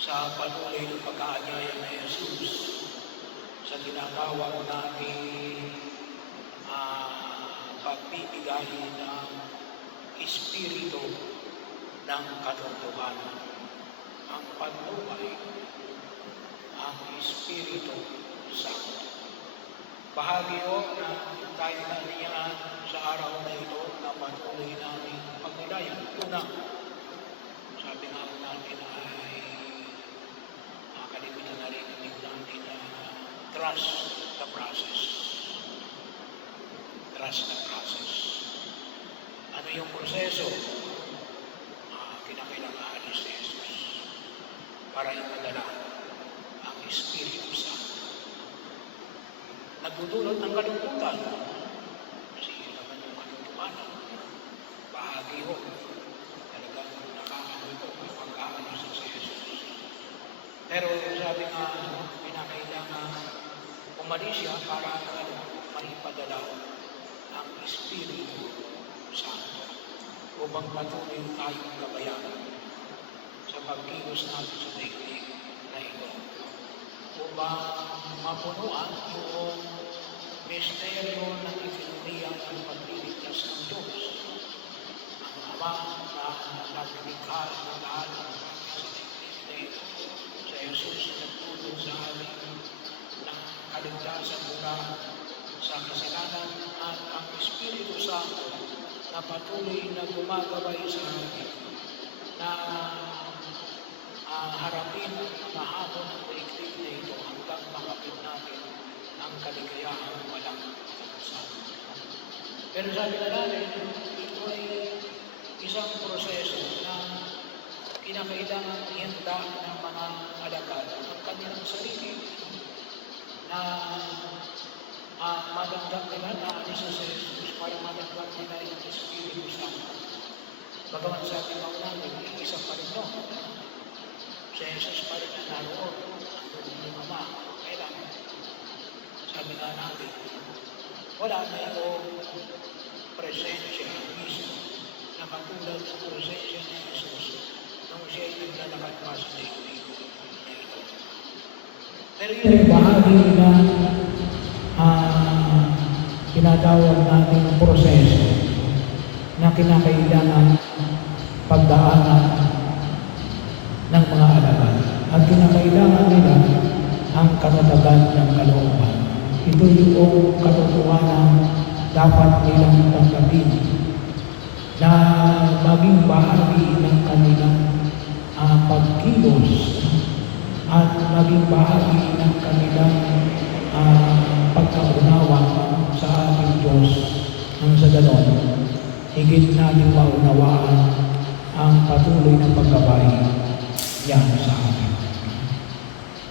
sa patuloy ng pag-aanyaya na Jesus sa tinatawag natin pagbibigay ng Espiritu ng katotohanan. Ang patnubay, ang Espiritu Santo. Bahagi o na tayo na niyan sa araw na ito na patuloy namin pagnilayan. Una, sabi nga natin ay nakalimutan na rin natin na trust the process. Trust the process. Ano yung proseso? Kinakailangan ni Jesus para ipadala ang Espiritu Santo. Nagdudulot ng kalungkutan. Kasi yun naman yung kalungkutan. Bahagi ho. Talagang nakakamoy ko ang pagkaalis sa Jesus. Pero sabi nga, pinakailangan umalis siya para maipadala ang Espiritu Santo upang patuloy tayong gabayan sa pagkilos natin sa daigdig na ito upang mapunuan yung misteryo ng itinuliyang ng pagliligtas ng Diyos. Ang Ama na naglikha ng lahat ng bagay sa daigdig na ito sa Jesus na nagtulong sa amin ng kaligtasan mula sa kasalanan at ang Espiritu Santo na patuloy na gumagabay sa atin na harapin ang mahapon ng daigdig na ito hanggang makapit natin ang kaligayahan ng walang katapusan. Pero sabi na natin, ito ay isang proseso na kinakailangan ihanda ng mga alagad ang kanilang sarili na madanggap nila na alis sa Jesus para madanggap nila yung Espiritu Santo. Bagaman sabi mo namin, isa pa rin no. Si Jesus pa rin na naroon. Ang ng Ama. Kailangan. Sabi nga natin, wala na yung presensya mismo na katulad ng presensya ni Jesus nung siya ay naglalakad pa sa daigdig. Pero yung bahagi na tinatawag natin ang proseso na kinakailangan pagdaanan ng mga alagad at kinakailangan nila ang katatagan ng kalooban. Ito yung katotohanan dapat nilang tanggapin na maging bahagi ng kanilang pagkilos at maging bahagi ng kanilang pagkaunawa sa ating Diyos nang sa ganon, higit natin maunawaan ang patuloy ng paggabay yan sa atin.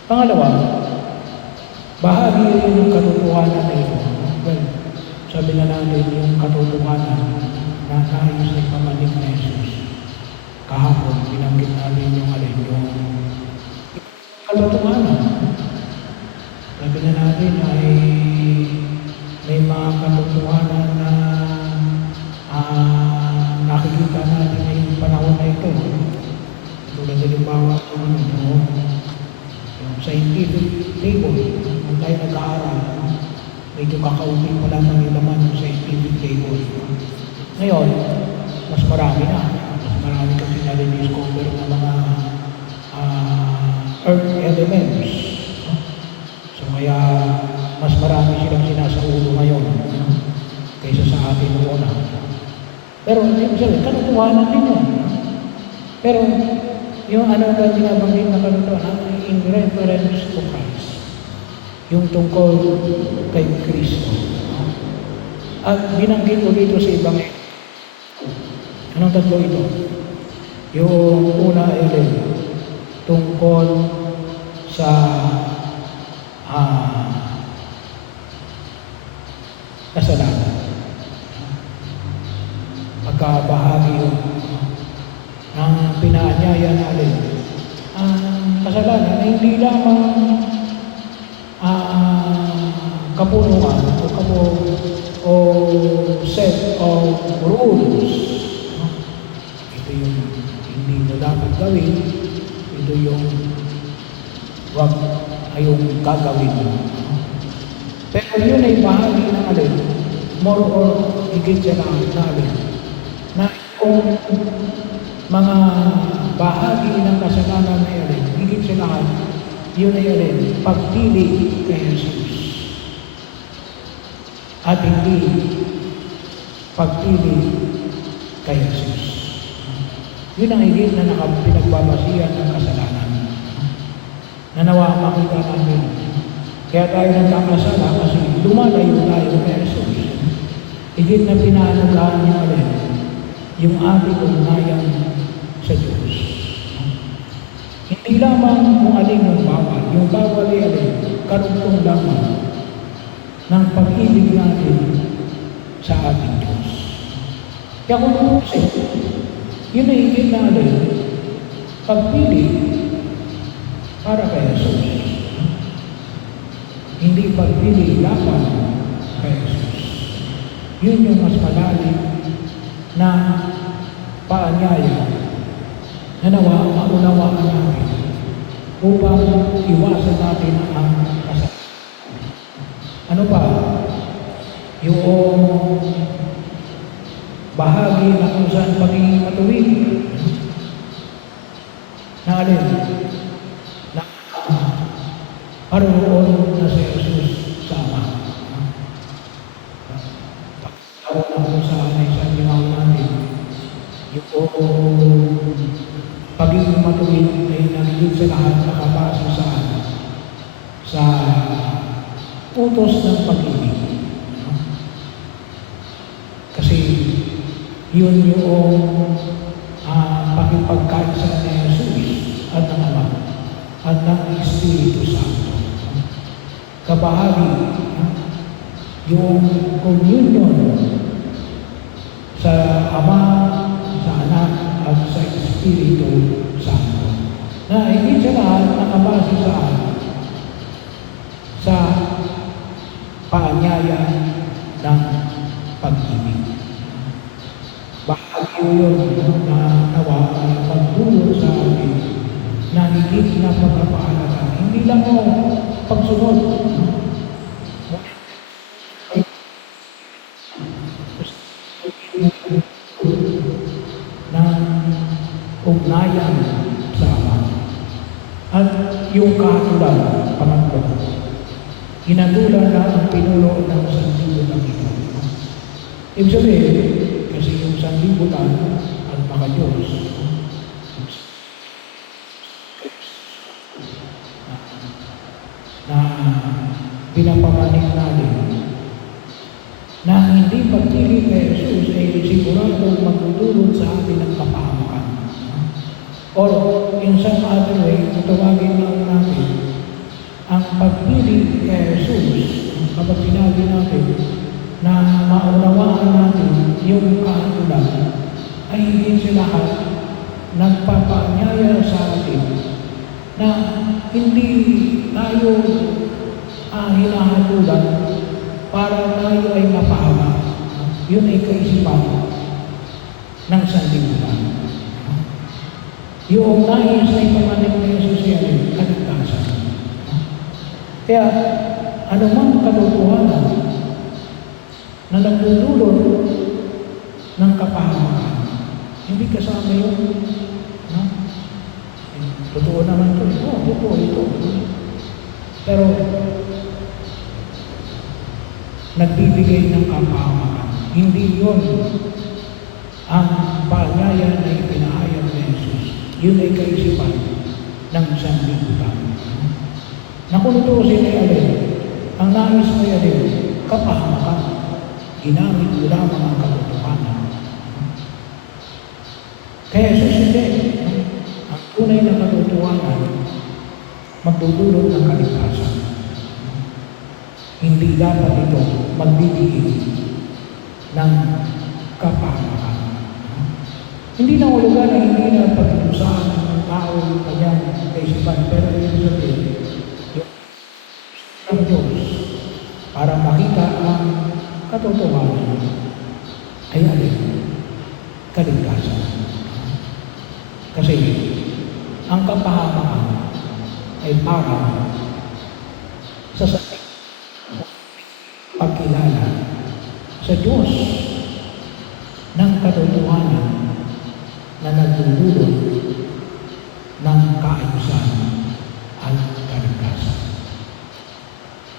Pangalawa, bahagi rin ng katotohanan na ito. Well, sabi na natin yung katotohanan na nais ay pamanik na Jesus. Kahapon, binanggit natin yung alin yung katotohanan. Sabi na natin ay may mga katotohanan na nakikita natin ngayong panahon na ito. Tulad halimbawa yung scientific table. Kung tayo nag-aaral, medyo kakaunti pa lang ng laman ng scientific table. Ngayon, mas marami na. Mas marami kasi na-discover ng mga earth elements. So kaya mas marami silang sinasaulo ngayon kaysa sa atin noon. Pero katotohanan din yun. Pero yung ano na binabanggit na katotohanan in reference to Christ. Yung tungkol kay Kristo. At binanggit ko dito sa ibang anong tatlo ito? Yung una ay tungkol sa kasalanan. Pagkabahagi yun ng pinaanyaya natin. Kasalanan ay hindi lamang kapunuan o set of rules. Ito yung hindi mo dapat gawin. Ito ito yung wag ayong gagawin mo. Pero yun ay bahagi ng alin, more or higit sa lahat na alin, na yung mga bahagi ng kasalanan na alin, higit sa lahat, yun ay alin, pagpili kay Jesus. At hindi pagpili kay Jesus. Yun ang higit na pinagbabasihan ng kasalanan. Nanawa makita namin. Kaya tayo nagkakasala kasi lumalayo tayo kay Jesus. Higit na pinaalagaan niya alin yung ating ugnayan sa Diyos. Hindi lamang kung alin yung bawal. Yung bawal ay alin, karugtong lamang ng pag-ibig natin sa ating Diyos. Kaya kung tutusin, yun ay higit na alin, pagpili para kay Jesus. Hindi pagpili lamang kay Jesus. Yun yung mas malalim na paanyaya na nawa maunawaan natin upang iwasan natin ang kasalanan. Ano pa? Yung bahagi na kung saan pagiging matuwid na alin na paroon na si Jesus sa Ama. Pagkakaw na kung saan ay saan ginawa natin yung pagiging matuwid ay nagiging sa lahat nakabasa sa utos ng pag-ibig. Kasi yun yung pakipagkaisa ni Jesus at ng Ama at ng Espiritu Santo. Kabahagi yung communion sa Ama, sa Anak at sa Espiritu Santo. Na hindi sa lahat nakabase sa paanyaya ng pag-ibig. Bahagi yun na nawa ay magdulot sa atin na higit na pagkapaalaga. Hindi lang mo pagsunod. Ng ugnayan sa Ama. At yung kahatulan, pangatlo, hinatulan na ang pinulo ng sanlibutan ito. Ibig sabihin, kasi yung sanlibutan at maka-Diyos, na pinapamanik natin, na hindi pagpili kay Jesus ay siguradong magtutulot sa atin ng kapahamakan. Or, in some other way, tawagin lang natin, ang pagpili kay Jesus, kapag sinabi natin na maunawaan natin yung kahatulan, ay higit sa lahat nagpapaanyaya sa atin na hindi tayo hinahatulan para tayo ay mapahama. Yun ay kaisipan ng sanlibutan. Yung nais na ipamanik na Jesus yan, kaligtasan. Kaya, anumang katotohanan na nagdudulot ng kapahamakan, hindi kasama yun. No? Totoo naman ito. Totoo ito. Pero, nagbibigay ng kapahamakan. Hindi yun ang paanyaya na ipinahayag ni Jesus. Yun ay kaisipan ng sanlibutan. Nakunutusin ay alin, ang nais mo ay alin, kapahamakan. Ginamit mo lamang ang katotohanan. Kaya Jesus hindi. Ang tunay na katotohanan, magdudulot ng kaligtasan. Hindi dapat ito magbibigay ng kapahamakan. Hindi na ulugan na hindi na pag-usahan ng tao yung kanyang kaisipan, pero yung sabihin, yung Diyos, para makita ang katotohanan, ay alin, kaligtasan. Kasi, ang kapahamakan ay para sa pagkilala sa Diyos ng katotohanan na nagdudulot